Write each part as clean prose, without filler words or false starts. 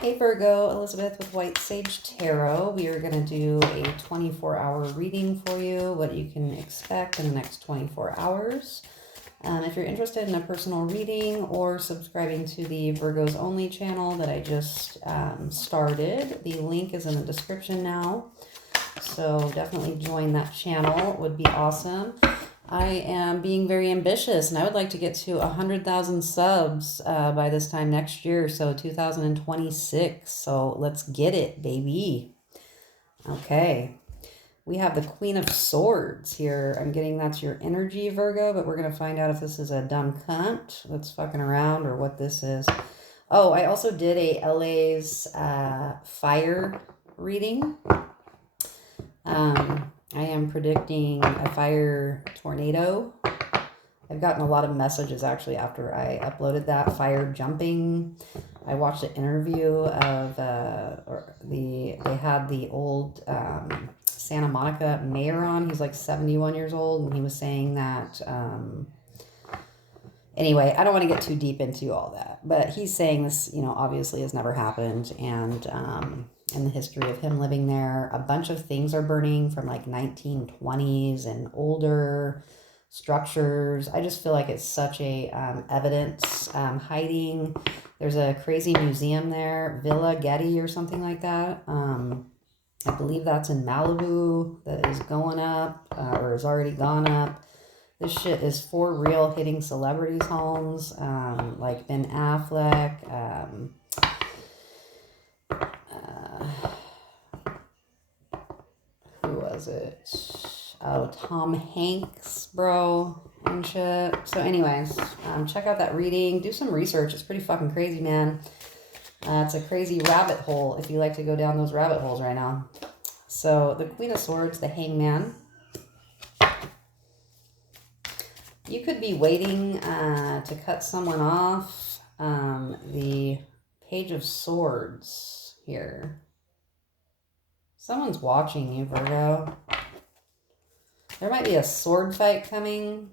Hey Virgo, Elizabeth with White Sage Tarot. We are going to do a 24-hour reading for you, what you can expect in the next 24 hours. If you're interested in a personal reading or subscribing to the Virgos Only channel that I just started, the link is in the description now. So definitely join that channel. It would be awesome. I am being very ambitious, and I would like to get to 100,000 subs by this time next year, so 2026. So let's get it, baby. Okay. We have the Queen of Swords here. I'm getting that's your energy, Virgo, but we're going to find out if this is a dumb cunt that's fucking around or what this is. Oh, I also did a LA's fire reading. I am predicting a fire tornado. I've gotten a lot of messages actually after I uploaded that fire jumping. I watched an interview of they had the old Santa Monica mayor on. He's like 71 years old, and he was saying that anyway, I don't want to get too deep into all that, but he's saying this, obviously has never happened, and in the history of him living there, a bunch of things are burning from like 1920s and older structures. I just feel like it's such a evidence hiding. There's a crazy museum there, Villa Getty or something like that. I believe that's in Malibu that is going up or has already gone up. This shit is for real, hitting celebrities' homes, like Ben Affleck, who was it? Oh, Tom Hanks, bro, and shit. So anyways, check out that reading. Do some research. It's pretty fucking crazy, man. It's a crazy rabbit hole if you like to go down those rabbit holes right now. So the Queen of Swords, the Hangman. You could be waiting to cut someone off. The Page of Swords here. Someone's watching you, Virgo. There might be a sword fight coming.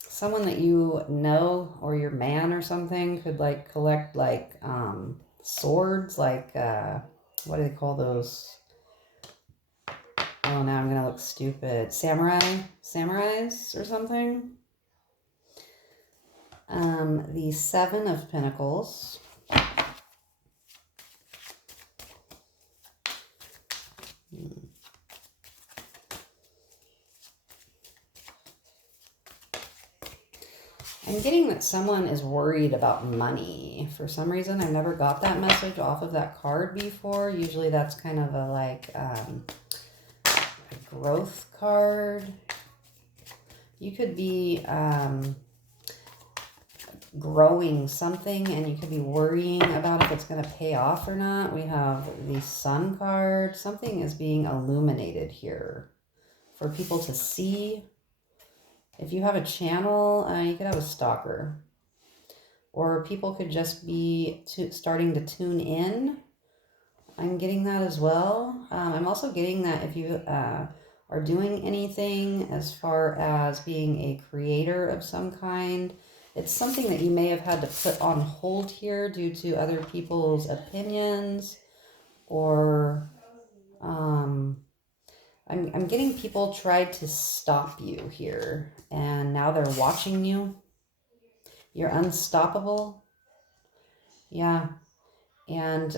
Someone that you know or your man or something could like collect like swords, like what do they call those? Oh, now I'm gonna look stupid. Samurais or something. The Seven of Pentacles. I'm getting that someone is worried about money. For some reason, I never got that message off of that card before. Usually that's kind of a like a growth card. You could be growing something and you could be worrying about if it's going to pay off or not. We have the Sun card. Something is being illuminated here for people to see. If you have a channel, you could have a stalker. Or people could just be starting to tune in. I'm getting that as well. I'm also getting that if you are doing anything as far as being a creator of some kind, it's something that you may have had to put on hold here due to other people's opinions, or I'm getting people tried to stop you here, and now they're watching you. You're unstoppable. Yeah. And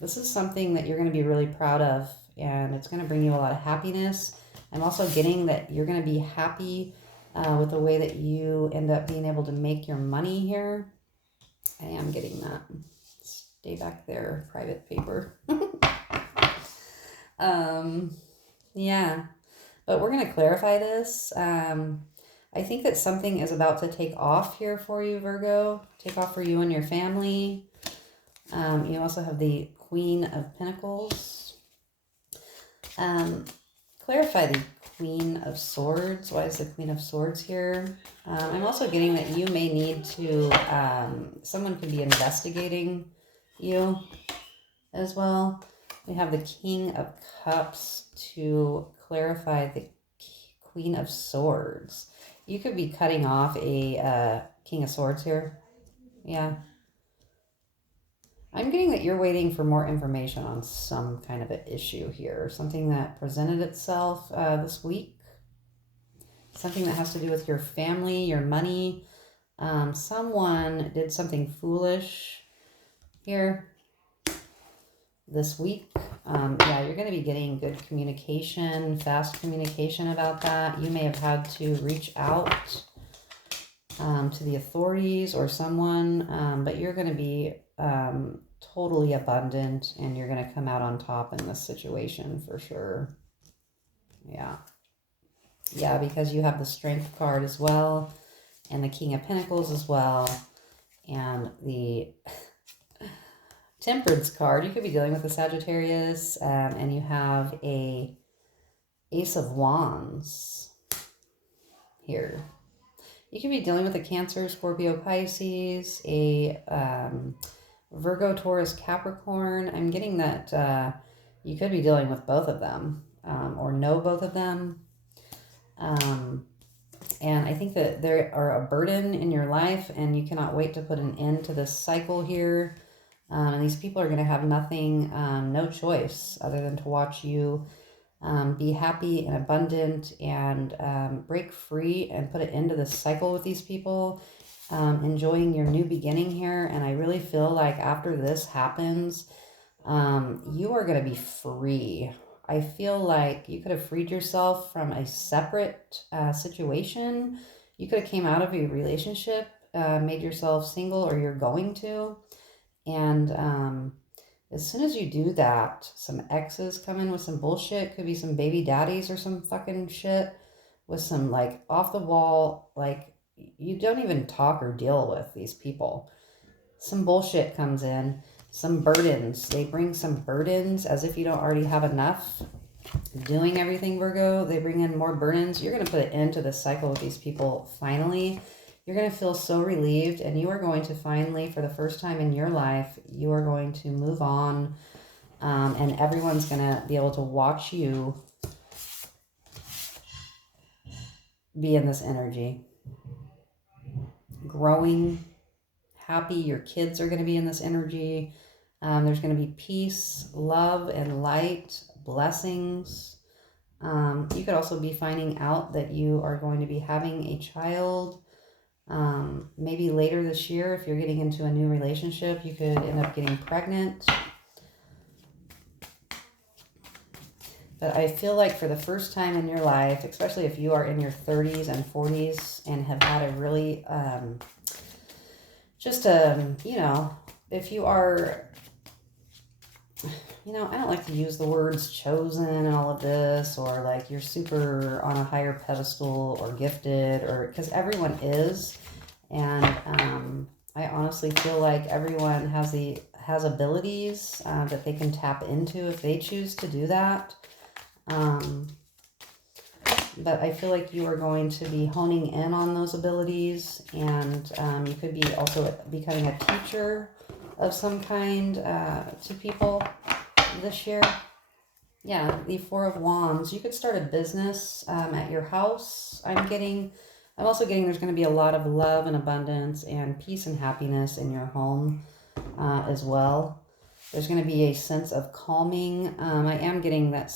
this is something that you're going to be really proud of, and it's going to bring you a lot of happiness. I'm also getting that you're going to be happy with the way that you end up being able to make your money here. I am getting that. Stay back there, private paper. Yeah, but we're going to clarify this. I think that something is about to take off here for you, Virgo. Take off for you and your family. You also have the Queen of Pentacles. Clarify the Queen of Swords. Why is the Queen of Swords here? I'm also getting that you may need to, someone could be investigating you as well. We have the King of Cups to clarify the Queen of Swords. You could be cutting off a King of Swords here. Yeah. I'm getting that you're waiting for more information on some kind of an issue here, something that presented itself this week, something that has to do with your family, your money. Someone did something foolish here this week. Yeah, you're going to be getting good communication, fast communication about that. You may have had to reach out to the authorities or someone, but you're going to be totally abundant and you're going to come out on top in this situation for sure. Yeah. Yeah, because you have the Strength card as well and the King of Pentacles as well and the Temperance card. You could be dealing with a Sagittarius, and you have a Ace of Wands here. You could be dealing with a Cancer, Scorpio, Pisces, a Virgo, Taurus, Capricorn. I'm getting that you could be dealing with both of them or know both of them. And I think that there are a burden in your life and you cannot wait to put an end to this cycle here. And these people are going to have nothing, no choice other than to watch you be happy and abundant and break free and put an end to this cycle with these people, enjoying your new beginning here. And I really feel like after this happens, you are going to be free. I feel like you could have freed yourself from a separate situation. You could have came out of a relationship, made yourself single, or you're going to. And as soon as you do that, some exes come in with some bullshit. Could be some baby daddies or some fucking shit with some like off the wall, like you don't even talk or deal with these people. Some bullshit comes in, some burdens. They bring some burdens as if you don't already have enough doing everything, Virgo. They bring in more burdens. You're going to put an end to this cycle with these people finally. You're going to feel so relieved and you are going to finally, for the first time in your life, you are going to move on and everyone's going to be able to watch you be in this energy. Growing, happy. Your kids are going to be in this energy. There's going to be peace, love, and light, blessings. You could also be finding out that you are going to be having a child. Maybe later this year, if you're getting into a new relationship, you could end up getting pregnant. But I feel like for the first time in your life, especially if you are in your 30s and 40s and have had a really, if you are, I don't like to use the words chosen and all of this, or like you're super on a higher pedestal or gifted, or because everyone is. And I honestly feel like everyone has abilities that they can tap into if they choose to do that. But I feel like you are going to be honing in on those abilities, and you could be also becoming a teacher of some kind to people this year. Yeah, the Four of Wands. You could start a business at your house. I'm also getting there's going to be a lot of love and abundance and peace and happiness in your home as well. There's going to be a sense of calming. I am getting that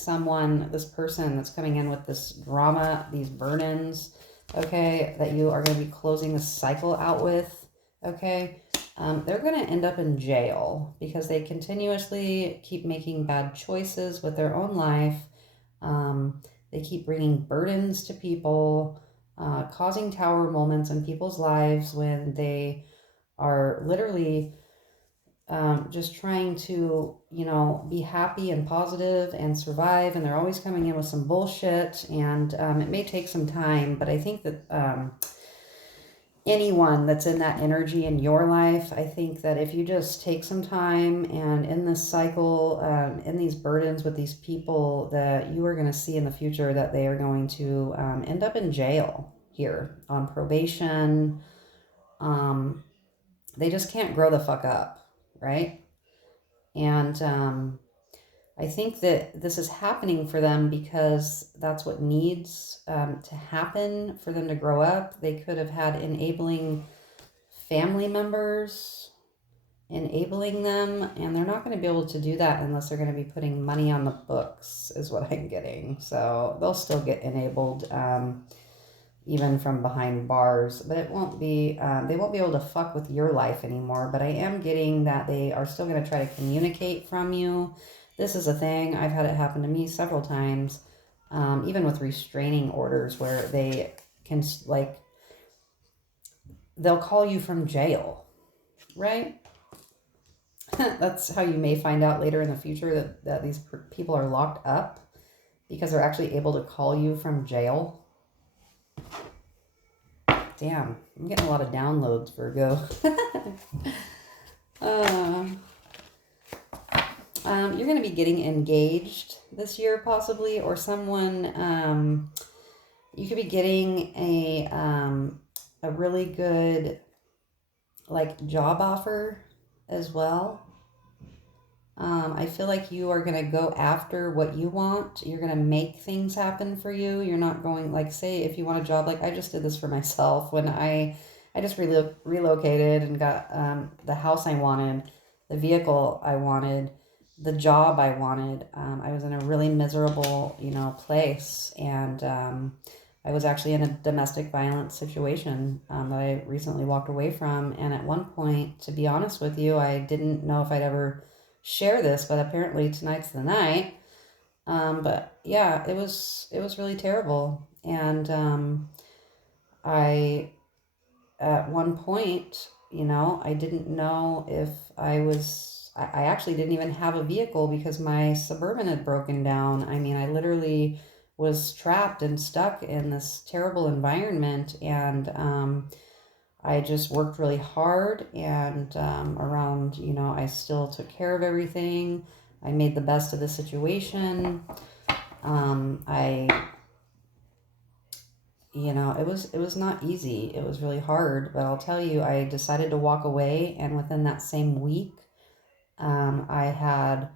this person that's coming in with this drama, these burdens, okay, that you are going to be closing the cycle out with, okay, they're going to end up in jail because they continuously keep making bad choices with their own life. They keep bringing burdens to people, causing tower moments in people's lives when they are literally just trying to, be happy and positive and survive. And they're always coming in with some bullshit. And it may take some time, but I think that anyone that's in that energy in your life, I think that if you just take some time and in this cycle, in these burdens with these people, that you are going to see in the future that they are going to end up in jail here on probation. They just can't grow the fuck up. Right? And I think that this is happening for them because that's what needs to happen for them to grow up. They could have had enabling family members enabling them, and they're not going to be able to do that unless they're going to be putting money on the books, is what I'm getting. So they'll still get enabled, even from behind bars, but it won't be, they won't be able to fuck with your life anymore. But I am getting that they are still going to try to communicate from you. This is a thing. I've had it happen to me several times, even with restraining orders, where they can, like, they'll call you from jail, right? That's how you may find out later in the future that these people are locked up, because they're actually able to call you from jail. Damn, I'm getting a lot of downloads, Virgo. You're going to be getting engaged this year, possibly, or someone, you could be getting a really good, like, job offer as well. I feel like you are going to go after what you want. You're going to make things happen for you. You're not going, like, say if you want a job, like I just did this for myself when I just relocated and got the house I wanted, the vehicle I wanted, the job I wanted. I was in a really miserable, place, and I was actually in a domestic violence situation that I recently walked away from. And at one point, to be honest with you, I didn't know if I'd ever share this, but apparently tonight's the night. But yeah, it was really terrible. And I, at one point, I didn't know if I actually didn't even have a vehicle because my Suburban had broken down. I mean, I literally was trapped and stuck in this terrible environment, and I just worked really hard, and around, I still took care of everything. I made the best of the situation. It was not easy. It was really hard, but I'll tell you, I decided to walk away, and within that same week, I had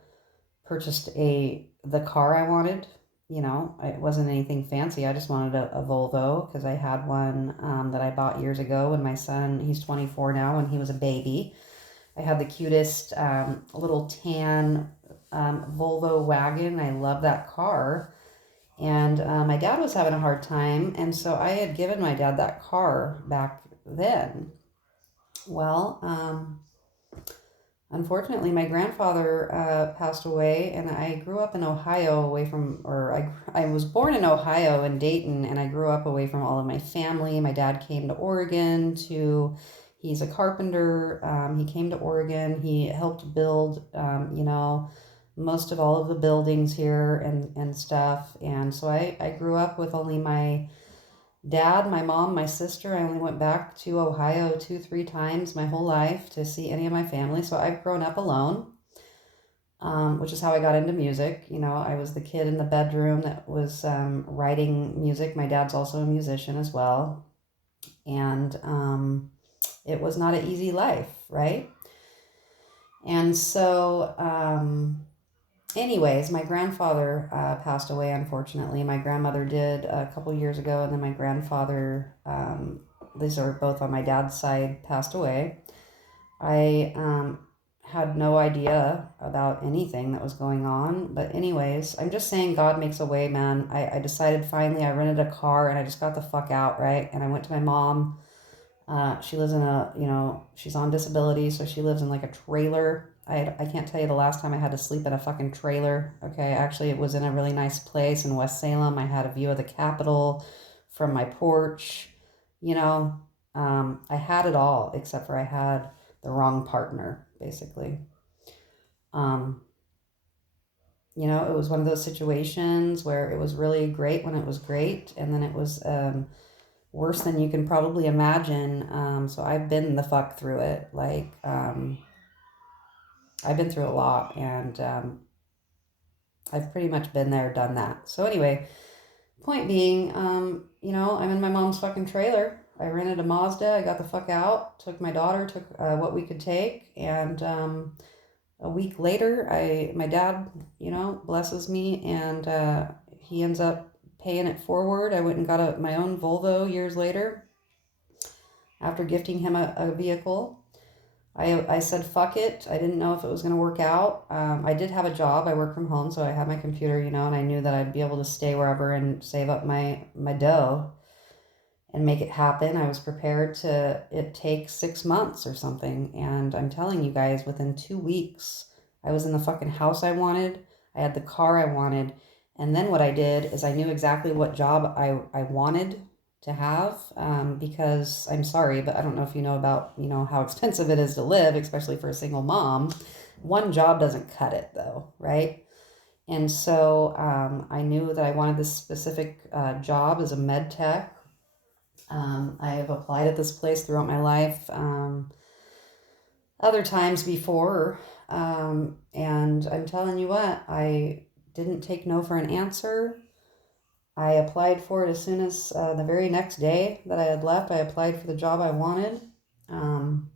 purchased the car I wanted. It wasn't anything fancy. I just wanted a Volvo because I had one that I bought years ago when my son, he's 24 now, when he was a baby. I had the cutest little tan Volvo wagon. I love that car. And my dad was having a hard time, and so I had given my dad that car back then. Well, unfortunately, my grandfather passed away, and I grew up in Ohio I was born in Ohio in Dayton, and I grew up away from all of my family. My dad came to Oregon he's a carpenter. He came to Oregon. He helped build, most of all of the buildings here and stuff. And so I grew up with only my dad, my mom, my sister. I only went back to Ohio 2-3 times my whole life to see any of my family. So I've grown up alone, which is how I got into music. I was the kid in the bedroom that was writing music. My dad's also a musician as well. And it was not an easy life, right? And so anyways, my grandfather passed away, unfortunately. My grandmother did a couple years ago, and then my grandfather, these are both on my dad's side, passed away. I had no idea about anything that was going on. But anyways, I'm just saying God makes a way, man. I decided finally, I rented a car, and I just got the fuck out, right? And I went to my mom. She lives in she's on disability, so she lives in like a trailer. I can't tell you the last time I had to sleep in a fucking trailer. Okay, actually, it was in a really nice place in West Salem. I had a view of the Capitol from my porch. I had it all, except for I had the wrong partner, basically. It was one of those situations where it was really great when it was great, and then it was worse than you can probably imagine. So I've been the fuck through it. Like, I've been through a lot, and I've pretty much been there, done that. So anyway, point being, I'm in my mom's fucking trailer. I rented a Mazda. I got the fuck out, took my daughter, took what we could take. And a week later, my dad, blesses me, and he ends up paying it forward. I went and got my own Volvo years later. after gifting him a vehicle. I said, fuck it. I didn't know if it was going to work out. I did have a job. I work from home, so I had my computer, you know, and I knew that I'd be able to stay wherever and save up my dough and make it happen. I was prepared to it take 6 months or something. And I'm telling you guys, within 2 weeks, I was in the fucking house I wanted. I had the car I wanted. And then what I did is I knew exactly what job I wanted to have, because I'm sorry, but I don't know if you know about, you know, how expensive it is to live, especially for a single mom. One job doesn't cut it though, right? And so I knew that I wanted this specific job as a med tech. I have applied at this place throughout my life, other times before, and I'm telling you what, I didn't take no for an answer. I applied for it as soon as the very next day that I had left. I applied for the job I wanted, and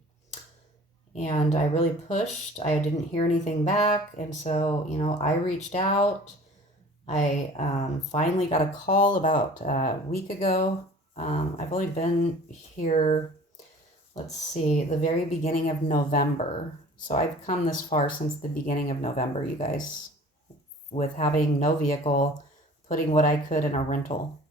I really pushed. I didn't hear anything back, and so, you know, I reached out. I finally got a call about a week ago. I've only been here, let's see, the very beginning of November. So I've come this far since the beginning of November, you guys, with having no vehicle, putting what I could in a rental.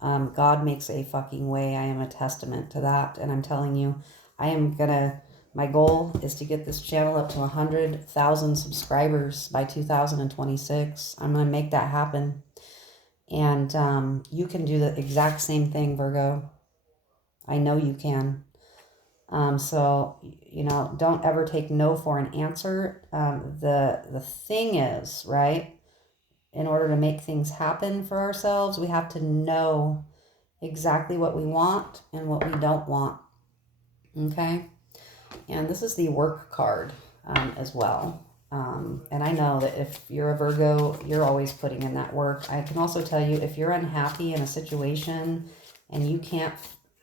God makes a fucking way. I am a testament to that. And I'm telling you, my goal is to get this channel up to 100,000 subscribers by 2026. I'm going to make that happen. And you can do the exact same thing, Virgo. I know you can. So, you know, don't ever take no for an answer. The thing is, right, in order to make things happen for ourselves, we have to know exactly what we want and what we don't want. Okay? And this is the work card as well. And I know that if you're a Virgo, you're always putting in that work. I can also tell you, if you're unhappy in a situation and you can't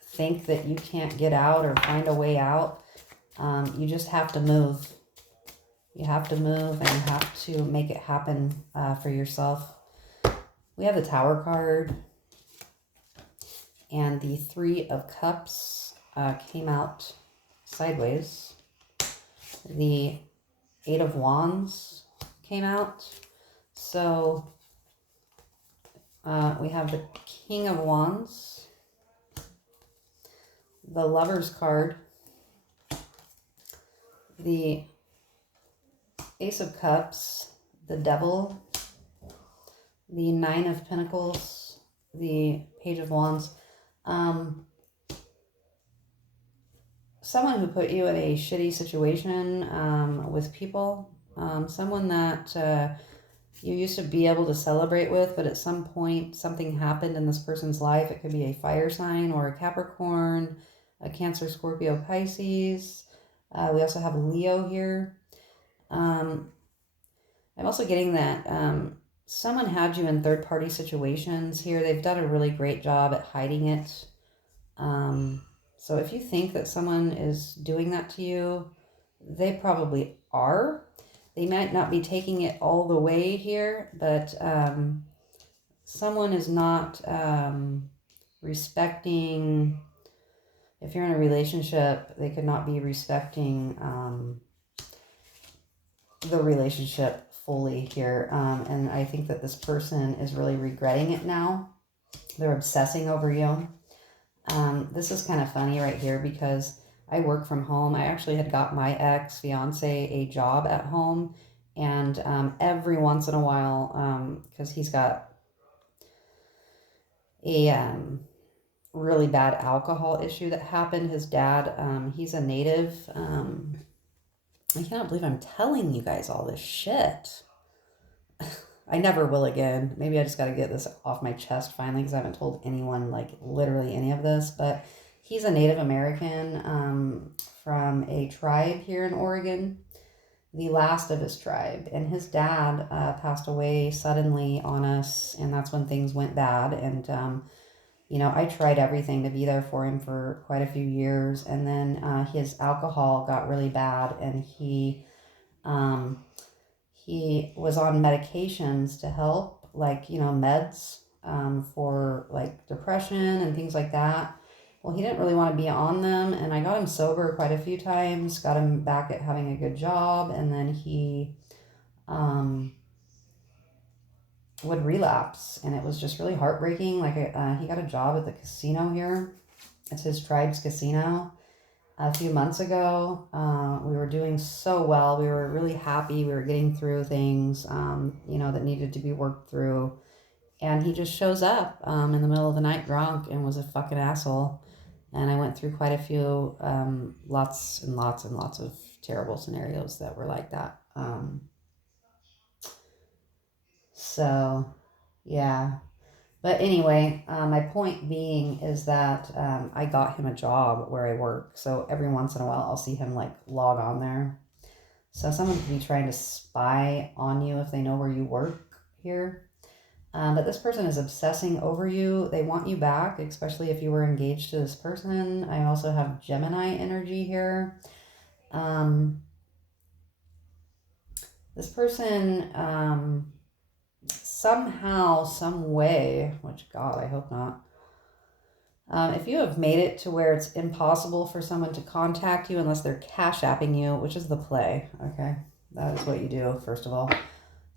think that you can't get out or find a way out, you just have to move. You have to move and you have to make it happen for yourself. We have the Tower card, and the Three of Cups came out sideways. The Eight of Wands came out. So we have the King of Wands, the Lover's card, the Ace of Cups, the Devil, the Nine of Pentacles, the Page of Wands. Someone who put you in a shitty situation with people, someone that you used to be able to celebrate with, but at some point something happened in this person's life. It could be a fire sign or a Capricorn, a Cancer, Scorpio, Pisces. We also have Leo here. I'm also getting that someone had you in third-party situations here. They've done a really great job at hiding it. So if you think that someone is doing that to you, they probably are. They might not be taking it all the way here, but someone is not respecting. If you're in a relationship, they could not be respecting the relationship fully here. And I think that this person is really regretting it now. They're obsessing over you. This is kind of funny right here because I work from home. I actually had got my ex-fiance a job at home, and every once in a while, because he's got a really bad alcohol issue that happened. His dad, he's a native. I cannot believe I'm telling you guys all this shit. I never will again. Maybe I just got to get this off my chest finally because I haven't told anyone, like, literally any of this. But he's a Native American from a tribe here in Oregon, the last of his tribe. And his dad passed away suddenly on us, and that's when things went bad. And, you know, I tried everything to be there for him for quite a few years. And then his alcohol got really bad, and he was on medications to help, like, you know, meds for like depression and things like that. well, he didn't really want to be on them, and I got him sober quite a few times, got him back at having a good job, and then he would relapse, and it was just really heartbreaking. Like, he got a job at the casino here. It's his tribe's casino. A few months ago, we were doing so well. We were really happy. We were getting through things, that needed to be worked through. And he just shows up in the middle of the night drunk and was a fucking asshole. And I went through quite a few, lots and lots and lots of terrible scenarios that were like that. So, yeah. But anyway, my point being is that I got him a job where I work. So every once in a while, I'll see him like log on there. So someone could be trying to spy on you if they know where you work here. But this person is obsessing over you. They want you back, especially if you were engaged to this person. I also have Gemini energy here. This person, somehow, some way, which God, I hope not. If you have made it to where it's impossible for someone to contact you unless they're cash apping you, which is the play, okay? That is what you do, first of all.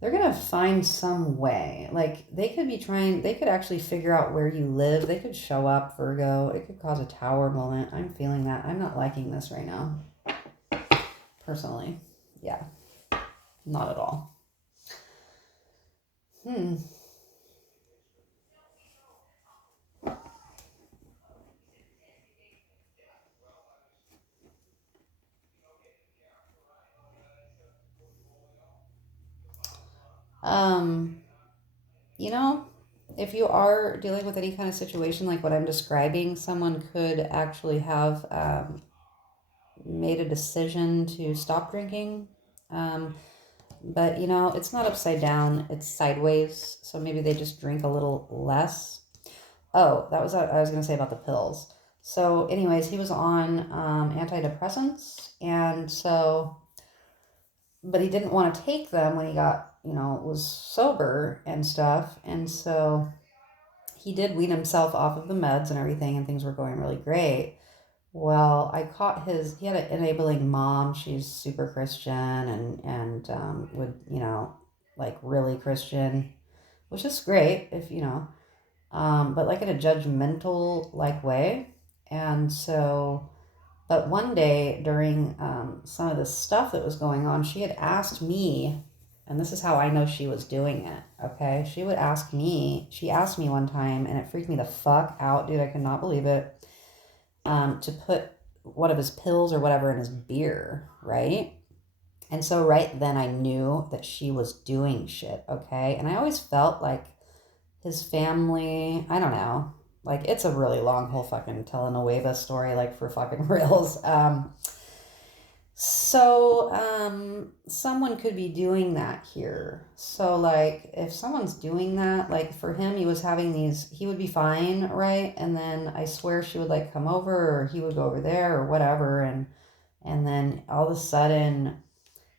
They're going to find some way. Like, they could actually figure out where you live. They could show up, Virgo. It could cause a tower moment. I'm feeling that. I'm not liking this right now. Personally. Yeah. Not at all. If you are dealing with any kind of situation like what I'm describing, someone could actually have made a decision to stop drinking. But, it's not upside down, it's sideways. So maybe they just drink a little less. Oh, that was what I was going to say about the pills. So anyways, he was on antidepressants. And so, but he didn't want to take them when he got, was sober and stuff. And so he did wean himself off of the meds and everything, and things were going really great. Well, I caught he had an enabling mom. She's super Christian and would, like really Christian, which is great if, but like in a judgmental like way. And so, but one day during some of the stuff that was going on, she had asked me, and this is how I know she was doing it, okay? She asked me one time, and it freaked me the fuck out, dude. I could not believe it. To put one of his pills or whatever in his beer, right? And so right then I knew that she was doing shit, okay? And I always felt like his family, I don't know, like it's a really long whole fucking telenovela story, like for fucking reals. Someone could be doing that here. So like if someone's doing that, like for him, he would be fine, right? And then I swear she would like come over, or he would go over there or whatever. And then all of a sudden,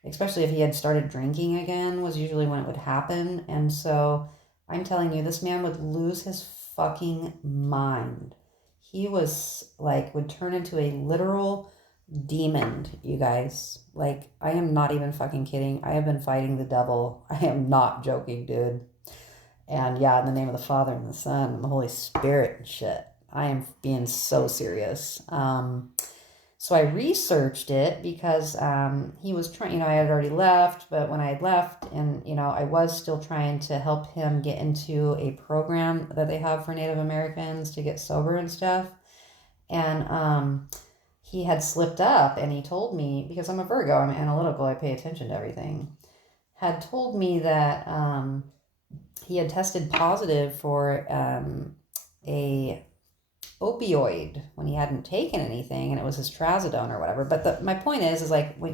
especially if he had started drinking again, was usually when it would happen. And so I'm telling you, this man would lose his fucking mind. He was like, would turn into a literal demon, you guys. Like, I am not even fucking kidding. I have been fighting the devil. I am not joking, dude. And yeah, in the name of the Father and the Son and the Holy Spirit and shit. I am being so serious. So I researched it because he was trying, I had already left, but when I had left and, I was still trying to help him get into a program that they have for Native Americans to get sober and stuff. And he had slipped up, and he told me, because I'm a Virgo, I'm analytical, I pay attention to everything, had told me that he had tested positive for a opioid when he hadn't taken anything, and it was his trazodone or whatever. But my point is like, when,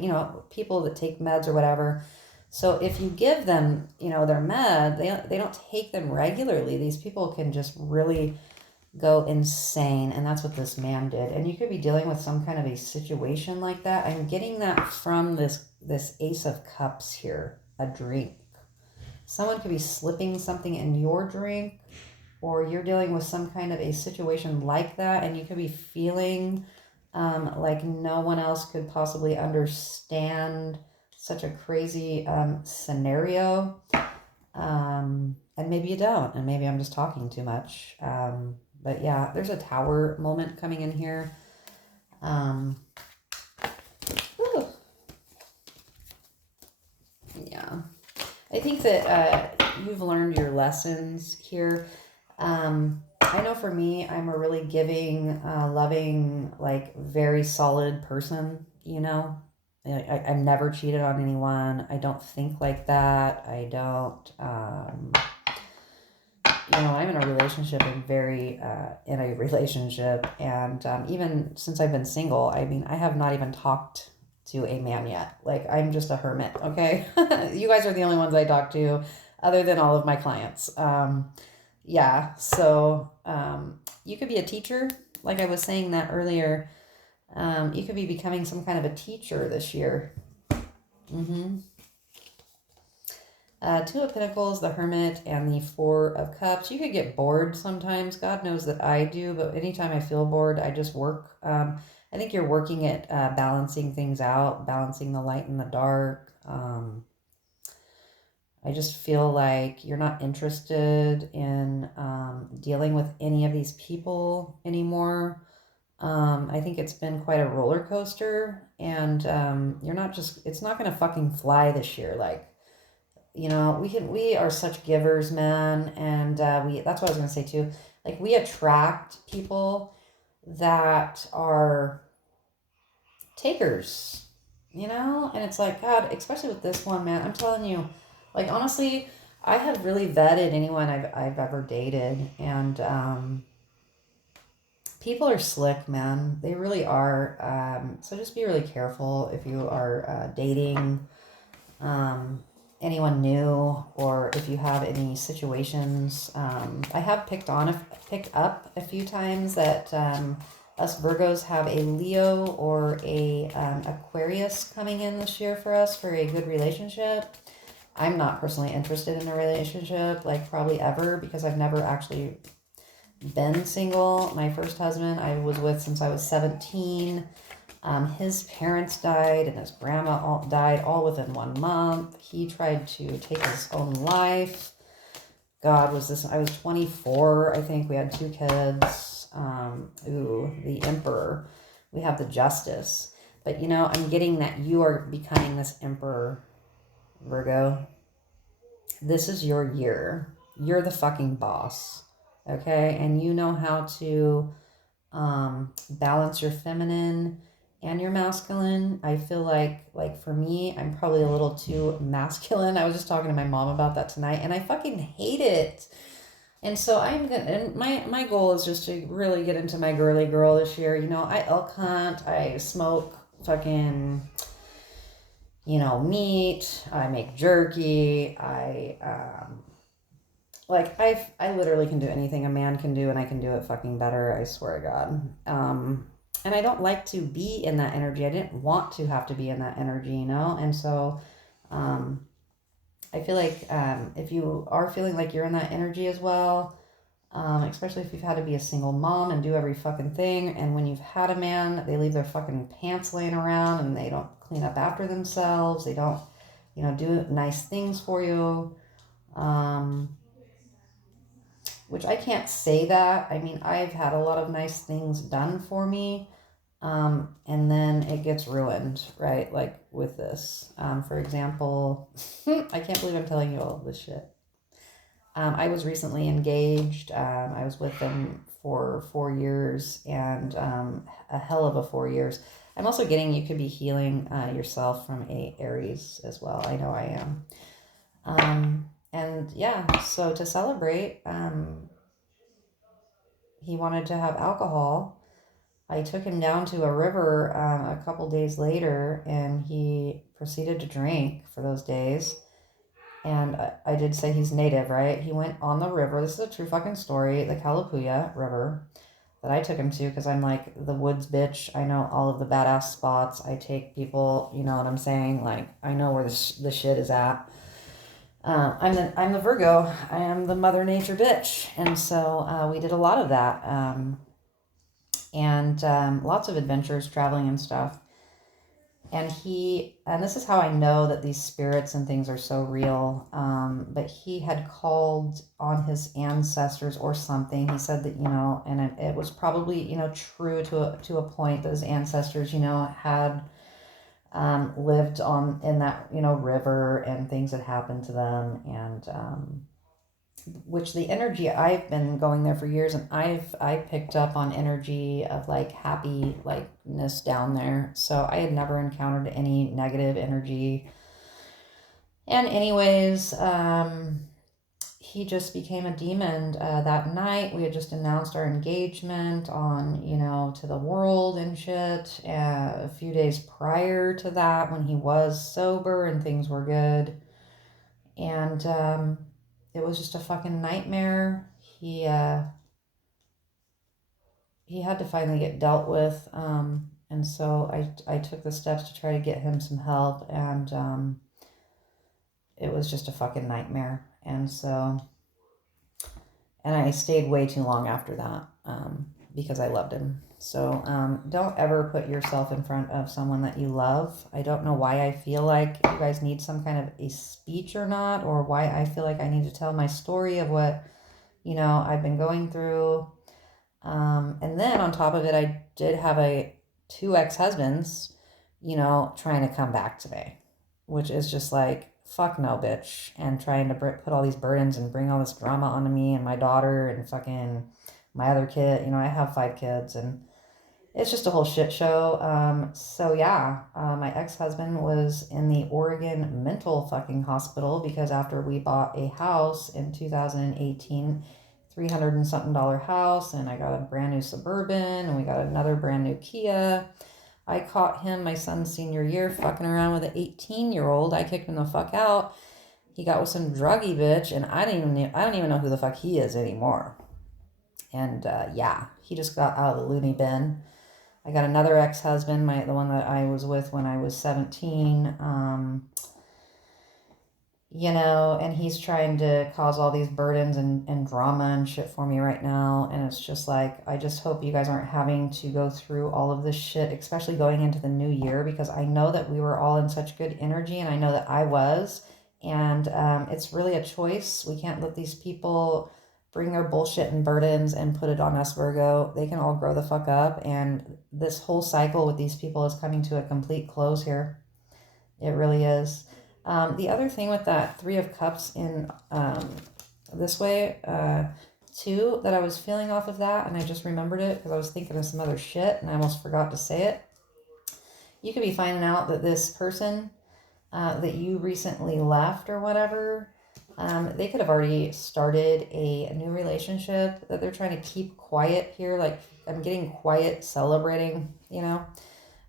people that take meds or whatever, so if you give them, their med, they don't take them regularly. These people can just really go insane, and that's what this man did. And you could be dealing with some kind of a situation like that. I'm getting that from this Ace of Cups here, a drink. Someone could be slipping something in your drink, or you're dealing with some kind of a situation like that, and you could be feeling like no one else could possibly understand such a crazy scenario. And maybe you don't, and maybe I'm just talking too much. But yeah, there's a tower moment coming in here. Yeah, I think that you've learned your lessons here. I know for me, I'm a really giving, loving, like very solid person, you know. I've never cheated on anyone. I don't think like that. I don't, I'm in a relationship and very in a relationship. And even since I've been single, I mean, I have not even talked to a man yet. Like, I'm just a hermit, okay? You guys are the only ones I talk to, other than all of my clients. Yeah, so you could be a teacher, like I was saying that earlier. You could be becoming some kind of a teacher this year. Two of Pentacles, the Hermit, and the Four of Cups. You could get bored sometimes. God knows that I do, but anytime I feel bored, I just work. I think you're working at balancing things out, balancing the light and the dark. I just feel like you're not interested in dealing with any of these people anymore. I think it's been quite a roller coaster, and it's not going to fucking fly this year. Like, we are such givers, man. And that's what I was going to say too. Like, we attract people that are takers, and it's like, God, especially with this one, man, I'm telling you, like, honestly, I have really vetted anyone I've ever dated, and people are slick, man. They really are. So just be really careful if you are dating anyone new, or if you have any situations. I have picked up a few times that us Virgos have a Leo or a Aquarius coming in this year for us for a good relationship. I'm not personally interested in a relationship, like, probably ever, because I've never actually been single. My first husband I was with since I was 17. His parents died and his grandma died all within 1 month. He tried to take his own life. God, I was 24, I think. We had 2 kids. The Emperor. We have the Justice. But, I'm getting that you are becoming this Emperor, Virgo. This is your year. You're the fucking boss. Okay? And you know how to balance your feminine and your masculine. I feel like for me, I'm probably a little too masculine. I was just talking to my mom about that tonight, and I fucking hate it. And so my goal is just to really get into my girly girl this year. I elk hunt, I smoke fucking, meat, I make jerky, I literally can do anything a man can do, and I can do it fucking better, I swear to God. And I don't like to be in that energy. I didn't want to have to be in that energy, and so I feel like if you are feeling like you're in that energy as well, especially if you've had to be a single mom and do every fucking thing, and when you've had a man, they leave their fucking pants laying around, and they don't clean up after themselves, they don't, do nice things for you, which I can't say that. I mean, I've had a lot of nice things done for me, and then it gets ruined, right? Like with this. For example, I can't believe I'm telling you all of this shit. I was recently engaged. I was with them for 4 years, and a hell of a 4 years. I'm also getting you could be healing yourself from a Aries as well. I know I am. And yeah, so to celebrate, he wanted to have alcohol. I took him down to a river a couple days later, and he proceeded to drink for those days. And I did say he's native, right? He went on the river. This is a true fucking story. The Calapooya River that I took him to, because I'm like the woods bitch. I know all of the badass spots. I take people, you know what I'm saying? Like, I know where the shit is at. I'm the Virgo. I am the Mother Nature bitch. And so we did a lot of that. And lots of adventures, traveling and stuff. And this is how I know that these spirits and things are so real. But he had called on his ancestors or something. He said that, and it was probably, true to a point that his ancestors, had lived in that, river, and things had happened to them. And which the energy, I've been going there for years, and I picked up on energy of like happiness down there. So I had never encountered any negative energy. And anyways, he just became a demon that night. We had just announced our engagement on, to the world and shit. A few days prior to that, when he was sober and things were good. And it was just a fucking nightmare. He had to finally get dealt with. And so I took the steps to try to get him some help. And it was just a fucking nightmare. And I stayed way too long after that because I loved him. So don't ever put yourself in front of someone that you love. I don't know why I feel like you guys need some kind of a speech or not, or why I feel like I need to tell my story of what, I've been going through. And then on top of it, I did have two ex-husbands, trying to come back to me, which is just like, fuck no, bitch, and trying to put all these burdens and bring all this drama onto me and my daughter and fucking my other kid. I have 5 kids, and it's just a whole shit show. So yeah, my ex-husband was in the Oregon mental fucking hospital because after we bought a house in 2018, $300 and something house, and I got a brand new Suburban, and we got another brand new Kia. I caught him my son's senior year fucking around with an 18-year-old. I kicked him the fuck out. He got with some druggy bitch, and I don't even know who the fuck he is anymore. And yeah, he just got out of the loony bin. I got another ex-husband, the one that I was with when I was 17. And he's trying to cause all these burdens and drama and shit for me right now. And it's just like, I just hope you guys aren't having to go through all of this shit, especially going into the new year, because I know that we were all in such good energy, and I know that I was. And it's really a choice. We can't let these people bring their bullshit and burdens and put it on us, Virgo. They can all grow the fuck up. And this whole cycle with these people is coming to a complete close here. It really is. The other thing with that 3 of Cups in this way, too, that I was feeling off of that, and I just remembered it because I was thinking of some other shit and I almost forgot to say it. You could be finding out that this person that you recently left or whatever, they could have already started a new relationship that they're trying to keep quiet here. Like, I'm getting quiet celebrating,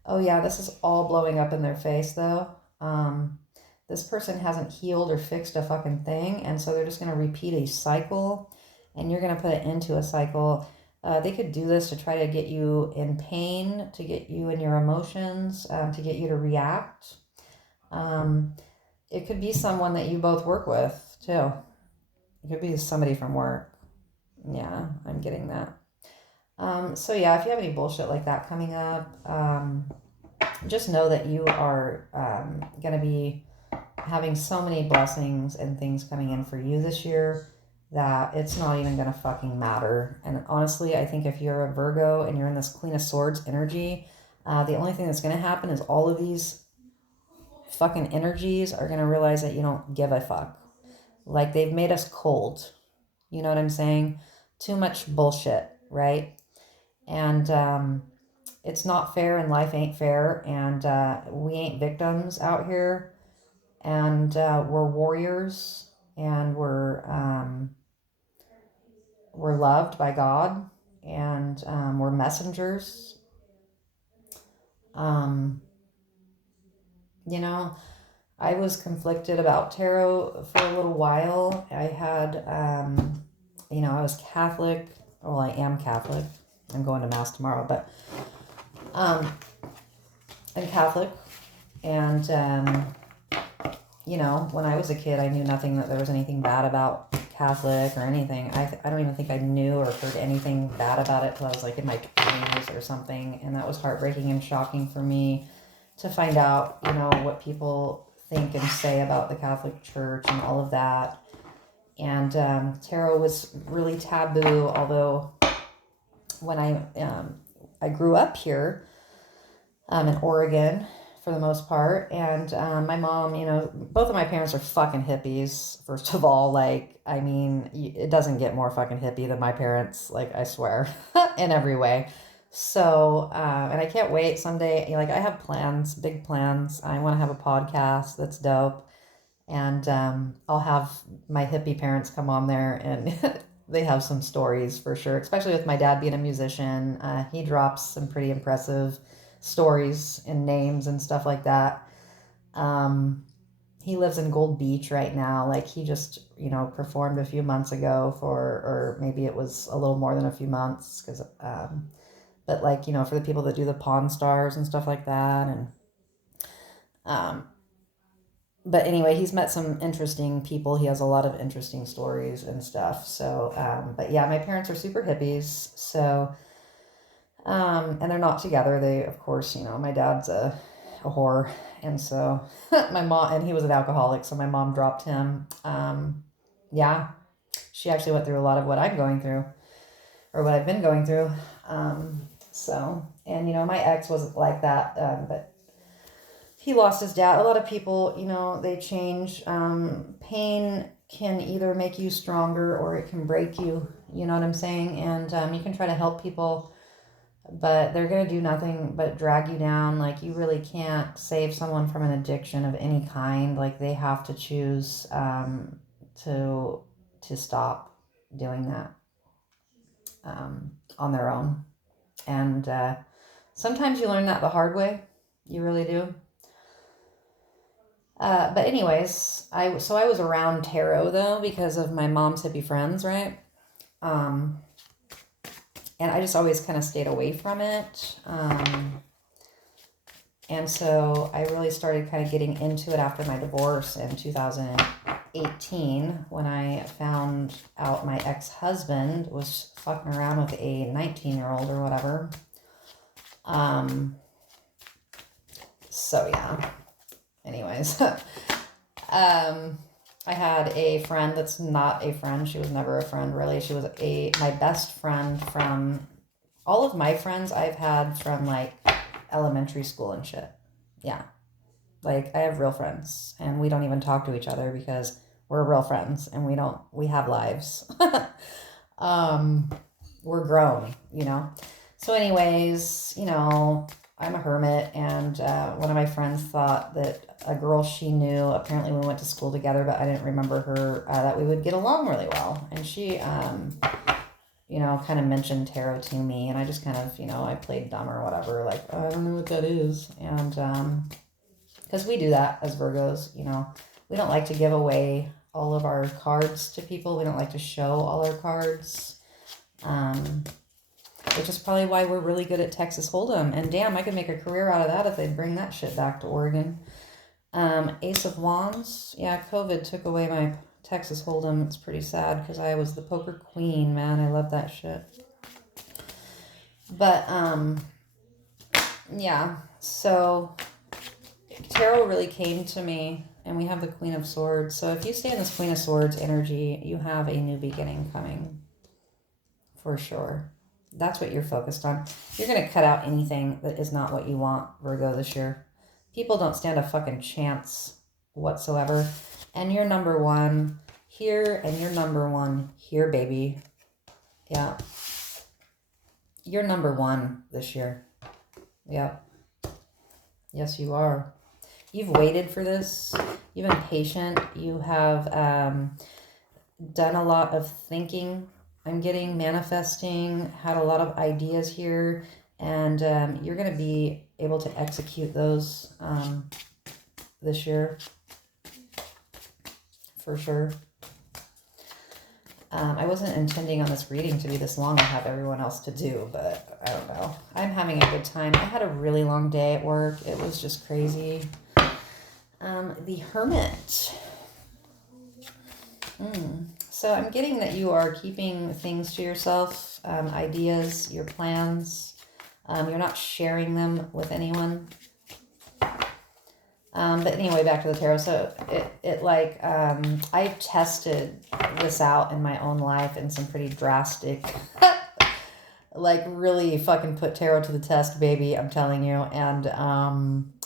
Oh yeah, this is all blowing up in their face though. This person hasn't healed or fixed a fucking thing, and so they're just going to repeat a cycle, and you're going to put it into a cycle. They could do this to try to get you in pain, to get you in your emotions, to get you to react. It could be someone that you both work with, too. It could be somebody from work. Yeah, I'm getting that. So yeah, if you have any bullshit like that coming up, just know that you are going to be having so many blessings and things coming in for you this year that it's not even going to fucking matter. And honestly, I think if you're a Virgo and you're in this Queen of Swords energy, the only thing that's going to happen is all of these fucking energies are going to realize that you don't give a fuck. Like, they've made us cold. You know what I'm saying? Too much bullshit, right? And it's not fair, and life ain't fair, and we ain't victims out here. And we're warriors, and we're loved by God, and we're messengers. I was conflicted about tarot for a little while. I had, I was Catholic. Well, I am Catholic. I'm going to Mass tomorrow, but I'm Catholic, and you know, when I was a kid, I knew nothing, that there was anything bad about Catholic or anything. I don't even think I knew or heard anything bad about it till I was like in my 20s or something. And that was heartbreaking and shocking for me to find out, you know, what people think and say about the Catholic Church and all of that. And tarot was really taboo, although when I grew up here in Oregon for the most part, and my mom, you know, both of my parents are fucking hippies, first of all. Like, I mean, it doesn't get more fucking hippie than my parents, like, I swear, in every way. So, and I can't wait someday, like, I have plans, big plans. I want to have a podcast that's dope, and I'll have my hippie parents come on there, and they have some stories for sure, especially with my dad being a musician. He drops some pretty impressive stories and names and stuff like that. He lives in Gold Beach right now. Like, he just, you know, performed a few months ago or maybe it was a little more than a few months, because but like, you know, for the people that do the Pawn Stars and stuff like that. And but anyway, he's met some interesting people. He has a lot of interesting stories and stuff. So but yeah, my parents are super hippies. So and they're not together. They, of course, you know, my dad's a whore, and so my mom, and he was an alcoholic, so my mom dropped him. Yeah, she actually went through a lot of what I'm going through, or what I've been going through. So, and you know, my ex wasn't like that, but he lost his dad. A lot of people, you know, they change. Pain can either make you stronger or it can break you. You know what I'm saying? And you can try to help people, but they're going to do nothing but drag you down. Like, you really can't save someone from an addiction of any kind. Like, they have to choose to stop doing that on their own. And sometimes you learn that the hard way. You really do. But anyways, I was around tarot though because of my mom's hippie friends, right? And I just always kind of stayed away from it. And so I really started kind of getting into it after my divorce in 2018, when I found out my ex-husband was fucking around with a 19-year-old or whatever. So yeah. Anyways, I had a friend that's not a friend. She was never a friend, really. She was my best friend from all of my friends I've had from like elementary school and shit. Yeah. Like, I have real friends, and we don't even talk to each other because we're real friends and we have lives. We're grown, you know? So anyways, you know, I'm a hermit, and one of my friends thought that a girl she knew, apparently we went to school together, but I didn't remember her, that we would get along really well. And she, you know, kind of mentioned tarot to me, and I just kind of, you know, I played dumb or whatever, like, oh, I don't know what that is. And because we do that as Virgos, you know, we don't like to give away all of our cards to people. We don't like to show all our cards. Which is probably why we're really good at Texas Hold'em. And damn, I could make a career out of that if they'd bring that shit back to Oregon. Ace of Wands. Yeah, COVID took away my Texas Hold'em. It's pretty sad because I was the poker queen, man. I love that shit. But, yeah. So, tarot really came to me, and we have the Queen of Swords. So if you stay in this Queen of Swords energy, you have a new beginning coming. For sure. That's what you're focused on. You're going to cut out anything that is not what you want, Virgo, this year. People don't stand a fucking chance whatsoever. And you're number one here, and you're number one here, baby. Yeah. You're number one this year. Yeah. Yes, you are. You've waited for this. You've been patient. You have done a lot of thinking. I'm getting manifesting, had a lot of ideas here, and you're going to be able to execute those this year, for sure. I wasn't intending on this reading to be this long. I have everyone else to do, but I don't know. I'm having a good time. I had a really long day at work. It was just crazy. The Hermit. So I'm getting that you are keeping things to yourself, ideas, your plans. You're not sharing them with anyone. But anyway, back to the tarot. So I've tested this out in my own life in some pretty drastic, like really fucking put tarot to the test, baby. I'm telling you. And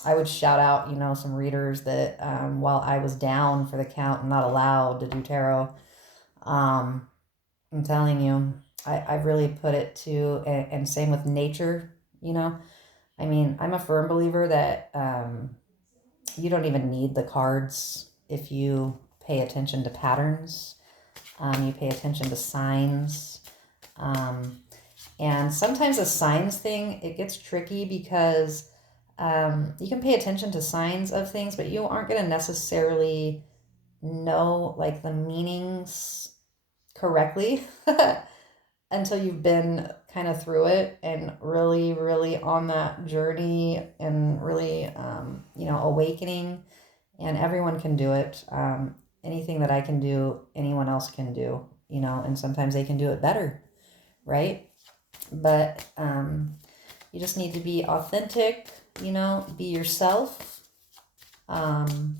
I would shout out, some readers that while I was down for the count and not allowed to do tarot, I'm telling you, I've really put it to, and same with nature, I mean, I'm a firm believer that you don't even need the cards if you pay attention to patterns. You pay attention to signs. And sometimes a signs thing, it gets tricky because you can pay attention to signs of things, but you aren't going to necessarily know like the meanings correctly until you've been kind of through it and really, really on that journey and really, awakening. And everyone can do it. Anything that I can do, anyone else can do, and sometimes they can do it better, right? But you just need to be authentic, be yourself. And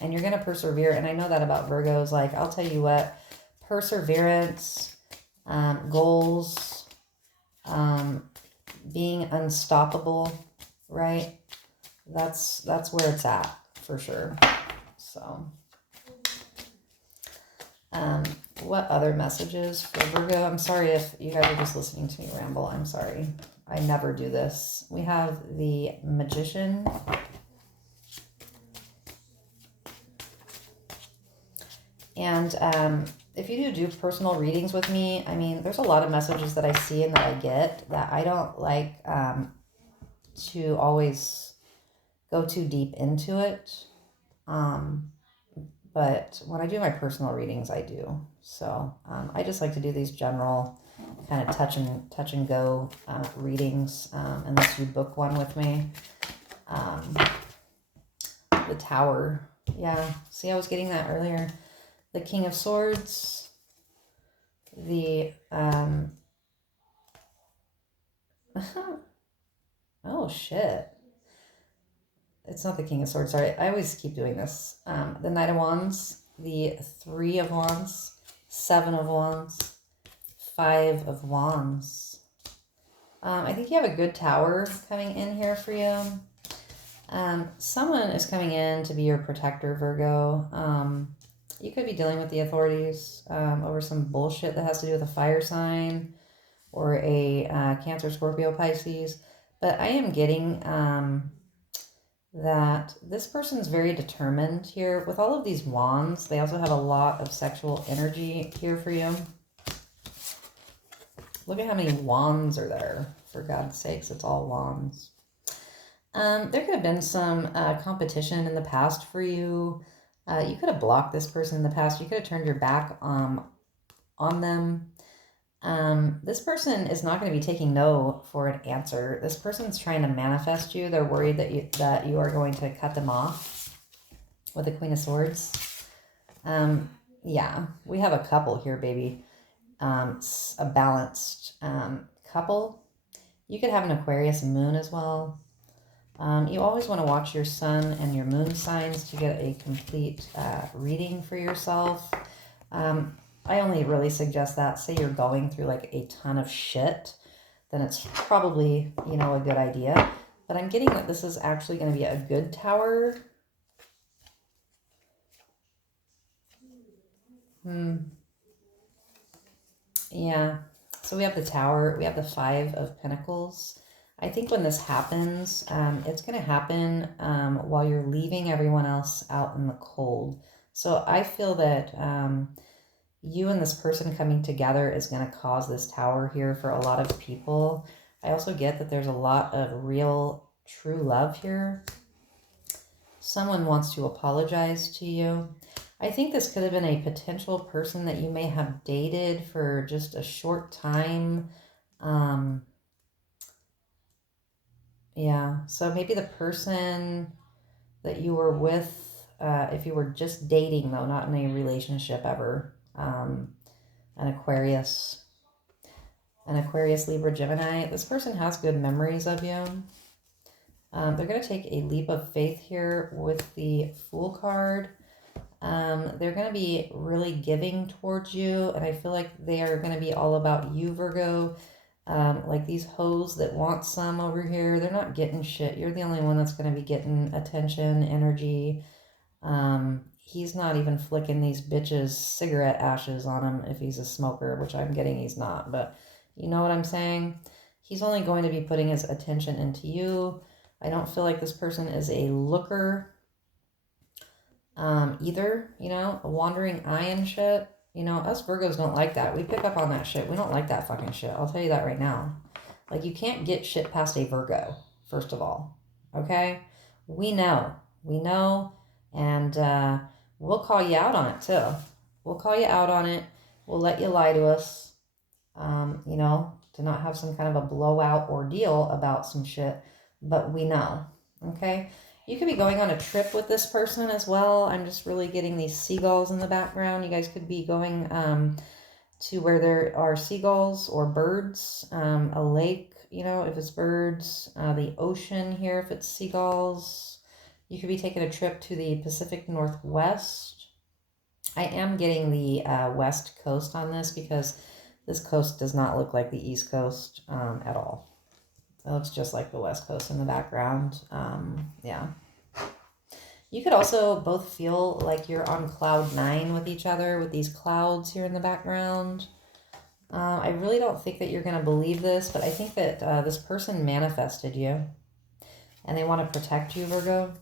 you're going to persevere. And I know that about Virgos. Like, I'll tell you what, perseverance, goals, being unstoppable, right? That's where it's at for sure. So, what other messages for Virgo? I'm sorry if you guys are just listening to me ramble. I'm sorry. I never do this. We have the Magician. And if you do personal readings with me, I mean, there's a lot of messages that I see and that I get that I don't like to always go too deep into it. But when I do my personal readings, I do. So I just like to do these general kind of touch and go readings, unless you book one with me. The Tower. Yeah. See, I was getting that earlier. The King of Swords. The oh shit. It's not the King of Swords, sorry. I always keep doing this. The Knight of Wands, the Three of Wands, Seven of Wands, Five of Wands. I think you have a good tower coming in here for you. Someone is coming in to be your protector, Virgo. You could be dealing with the authorities over some bullshit that has to do with a fire sign or a Cancer, Scorpio, Pisces. But I am getting that this person's very determined here. With all of these wands, they also have a lot of sexual energy here for you. Look at how many wands are there. For God's sakes, it's all wands. There could have been some competition in the past for you. You could have blocked this person in the past. You could have turned your back on them. This person is not going to be taking no for an answer. This person's trying to manifest you. They're worried that you are going to cut them off with the Queen of Swords. Yeah, we have a couple here, baby. A balanced couple. You could have an Aquarius moon as well. You always want to watch your sun and your moon signs to get a complete reading for yourself. I only really suggest that. Say you're going through like a ton of shit, then it's probably, a good idea. But I'm getting that this is actually going to be a good tower. Yeah. So we have the Tower. We have the Five of Pentacles. I think when this happens, it's going to happen while you're leaving everyone else out in the cold. So I feel that you and this person coming together is going to cause this tower here for a lot of people. I also get that there's a lot of real, true love here. Someone wants to apologize to you. I think this could have been a potential person that you may have dated for just a short time. Yeah, so maybe the person that you were with, if you were just dating though, not in a relationship ever, an Aquarius, Libra, Gemini, this person has good memories of you. They're going to take a leap of faith here with the Fool card. They're going to be really giving towards you, and I feel like they are going to be all about you, Virgo. Like these hoes that want some over here, they're not getting shit. You're the only one that's going to be getting attention, energy. He's not even flicking these bitches cigarette ashes on him if he's a smoker, which I'm getting he's not, but you know what I'm saying? He's only going to be putting his attention into you. I don't feel like this person is a looker either, you know, a wandering eye and shit. You know, us Virgos don't like that. We pick up on that shit. We don't like that fucking shit. I'll tell you that right now. Like, you can't get shit past a Virgo, first of all. Okay? We know. We know. And we'll call you out on it, too. We'll call you out on it. We'll let you lie to us. You know, to not have some kind of a blowout ordeal about some shit. But we know. Okay? You could be going on a trip with this person as well. I'm just really getting these seagulls in the background. You guys could be going to where there are seagulls or birds, a lake, you know, if it's birds, the ocean here if it's seagulls. You could be taking a trip to the Pacific Northwest. I am getting the West Coast on this because this coast does not look like the East Coast at all. It looks just like the West Coast in the background. Yeah. You could also both feel like you're on cloud 9 with each other with these clouds here in the background. I really don't think that you're going to believe this, but I think that this person manifested you and they want to protect you, Virgo.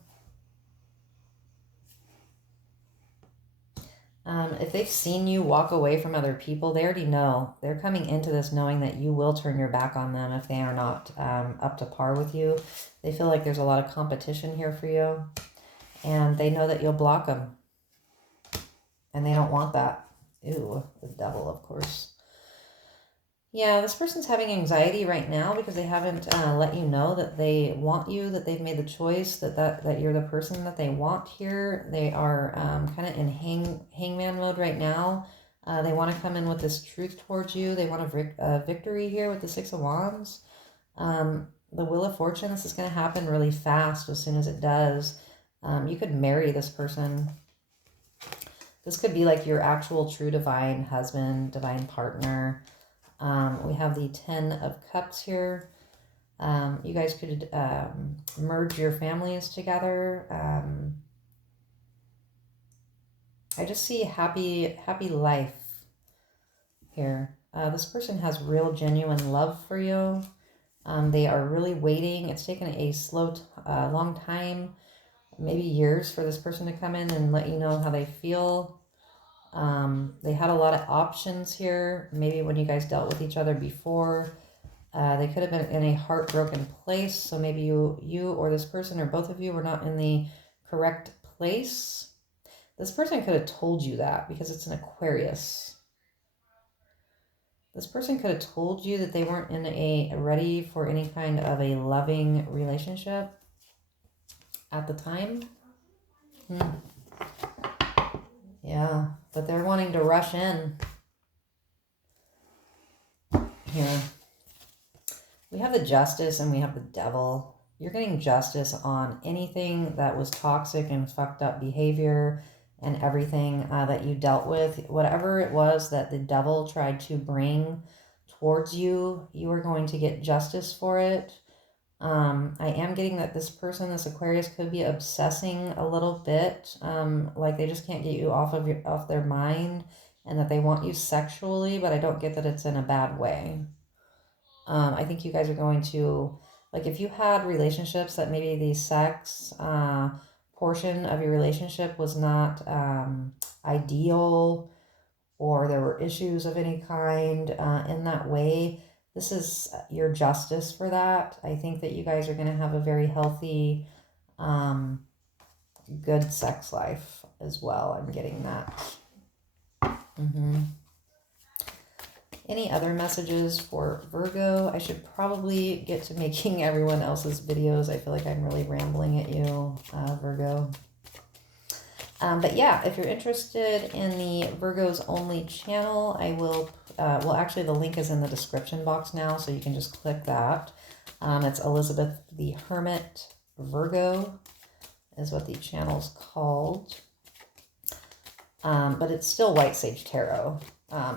If they've seen you walk away from other people, they already know. They're coming into this knowing that you will turn your back on them if they are not up to par with you. They feel like there's a lot of competition here for you. And they know that you'll block them. And they don't want that. Ew, the devil, of course. Yeah, this person's having anxiety right now because they haven't let you know that they want you, that they've made the choice, that you're the person that they want here. They are kind of in hangman mode right now. They want to come in with this truth towards you. They want a victory here with the Six of Wands. The Wheel of Fortune, this is going to happen really fast as soon as it does. You could marry this person. This could be like your actual true divine husband, divine partner. We have the 10 of Cups here. You guys could merge your families together. I just see happy life here. This person has real genuine love for you. They are really waiting. It's taken a long time, maybe years, for this person to come in and let you know how they feel. They had a lot of options here. Maybe when you guys dealt with each other before, they could have been in a heartbroken place. So maybe you or this person or both of you were not in the correct place. This person could have told you that because it's an Aquarius. This person could have told you that they weren't ready for any kind of a loving relationship at the time. Yeah, but they're wanting to rush in. Here. We have the Justice and we have the Devil. You're getting justice on anything that was toxic and fucked up behavior and everything that you dealt with. Whatever it was that the devil tried to bring towards you, you are going to get justice for it. I am getting that this person, this Aquarius, could be obsessing a little bit. Like they just can't get you off their mind, and that they want you sexually, but I don't get that it's in a bad way. I think you guys are going to, like, if you had relationships that maybe the sex portion of your relationship was not ideal, or there were issues of any kind in that way, this is your justice for that. I think that you guys are going to have a very healthy, good sex life as well. I'm getting that. Any other messages for Virgo? I should probably get to making everyone else's videos. I feel like I'm really rambling at you, Virgo. But yeah, if you're interested in the Virgos only channel, I will, well, actually the link is in the description box now, so you can just click that. It's Elizabeththehermit Virgo is what the channel's called. But it's still White Sage Tarot.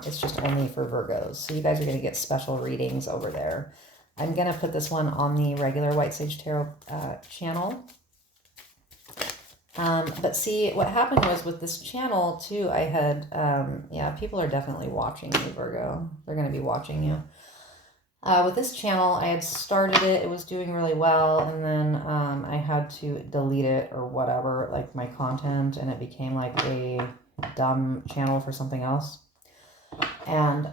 It's just only for Virgos. So you guys are going to get special readings over there. I'm going to put this one on the regular White Sage Tarot channel. But see, what happened was with this channel too, I had, yeah, people are definitely watching you, Virgo. They're going to be watching you. With this channel, I had started it. It was doing really well. And then I had to delete it or whatever, like my content. And it became like a dumb channel for something else. And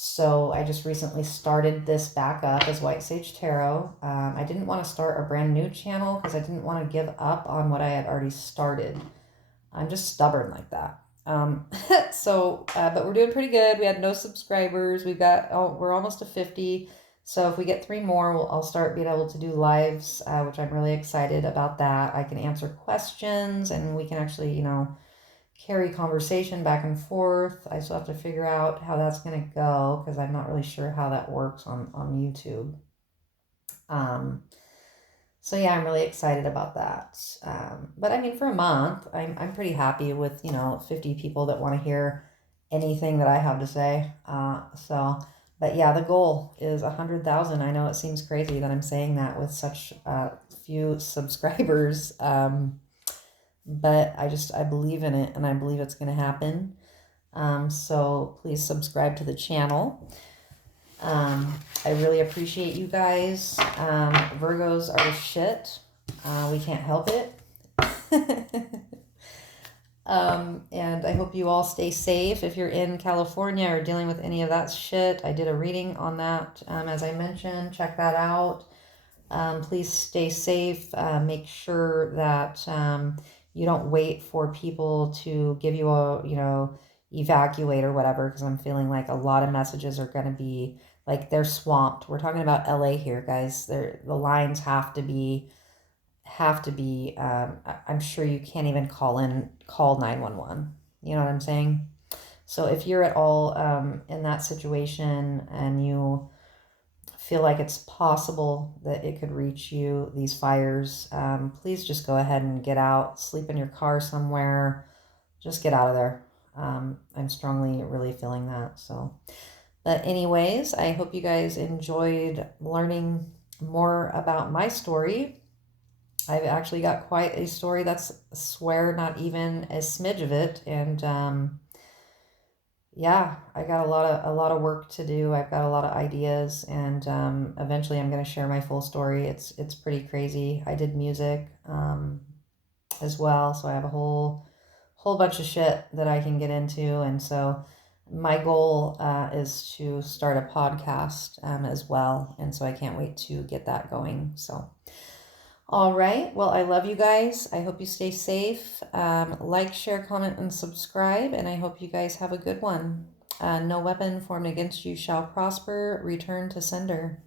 so I just recently started this back up as White Sage Tarot. I didn't want to start a brand new channel because I didn't want to give up on what I had already started. I'm just stubborn like that. But we're doing pretty good. We had no subscribers. We're almost to 50. So if we get 3 more, I'll start being able to do lives, which I'm really excited about that. I can answer questions and we can actually, you know, carry conversation back and forth. I still have to figure out how that's going to go because I'm not really sure how that works on YouTube. So yeah, I'm really excited about that. But I mean, for a month, I'm pretty happy with, you know, 50 people that want to hear anything that I have to say. But yeah, the goal is 100,000. I know it seems crazy that I'm saying that with such few subscribers. But I believe in it and I believe it's going to happen. So please subscribe to the channel. I really appreciate you guys. Virgos are shit. We can't help it. And I hope you all stay safe. If you're in California or dealing with any of that shit, I did a reading on that. As I mentioned, check that out. Please stay safe. Make sure that you don't wait for people to give you a, you know, evacuate or whatever, because I'm feeling like a lot of messages are going to be like they're swamped. We're talking about LA here, guys. The lines have to be, I'm sure you can't even call 911. You know what I'm saying? So if you're at all in that situation and you feel like it's possible that it could reach you, these fires, please just go ahead and get out, sleep in your car somewhere, just get out of there. I'm strongly really feeling that. So, but anyways, I hope you guys enjoyed learning more about my story. I've actually got quite a story that's, I swear, not even a smidge of it. And yeah, I got a lot of work to do. I've got a lot of ideas, and eventually I'm going to share my full story. It's pretty crazy. I did music as well, so I have a whole bunch of shit that I can get into. And so my goal is to start a podcast as well, and so I can't wait to get that going. So all right. Well, I love you guys. I hope you stay safe. Like, share, comment, and subscribe. And I hope you guys have a good one. No weapon formed against you shall prosper. Return to sender.